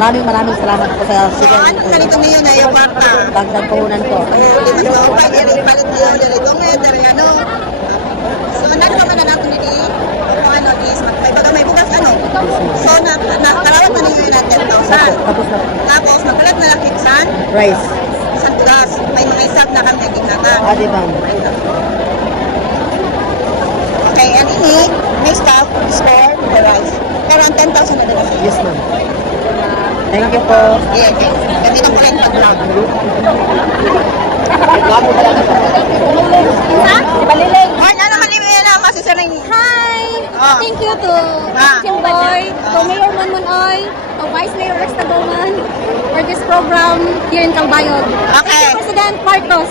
Maraming salamat po sa So, sigaw ano na nito ngayon na yung bata? Dagdag puhunan ko. Dito sa upay, palit na lang dito ngayon, ano. So, ano naman na natin nito? Kung ano is, may bukas ano. So, nakarawat na ninyo yung 10,000. Tapos na. Tapos, magkalat na lang kitsan, Rice. isang bugas. May mga isap na kami ginata. Di ba? Okay, and ini, may staff, score, the rice. Around 10,000 na dito. Yes, ma'am. Thank you po. Yes, yes. Kasi na po rin pag-vlog. Ay, ano naman yung yan ang masisaring? Hi! Ah. Thank you to Boy, to Mayor Manmanoy, to Vice Mayor Rex Tagoman for this program here in Calbayog. Okay. President Marcos.